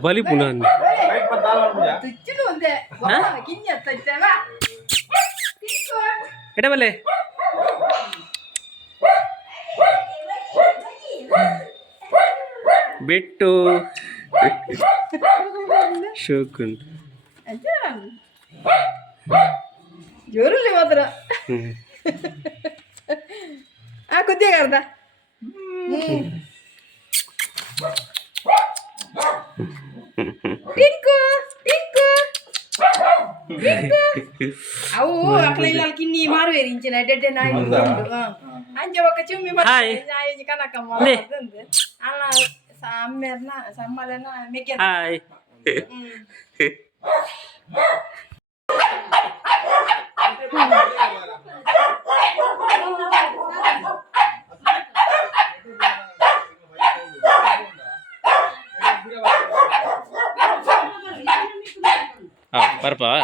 balik bulan. Ada balik. Beto. Shukun. Jorul le matra. Aku dia karda. Tinku, tinku. Awu, akla ilal kini maru erinci na dede na ini tundu. Anja waka cumi maru. Na ini kana kamala tundu. Ala samerna, samalena mekian. Hai. Ah, berapa?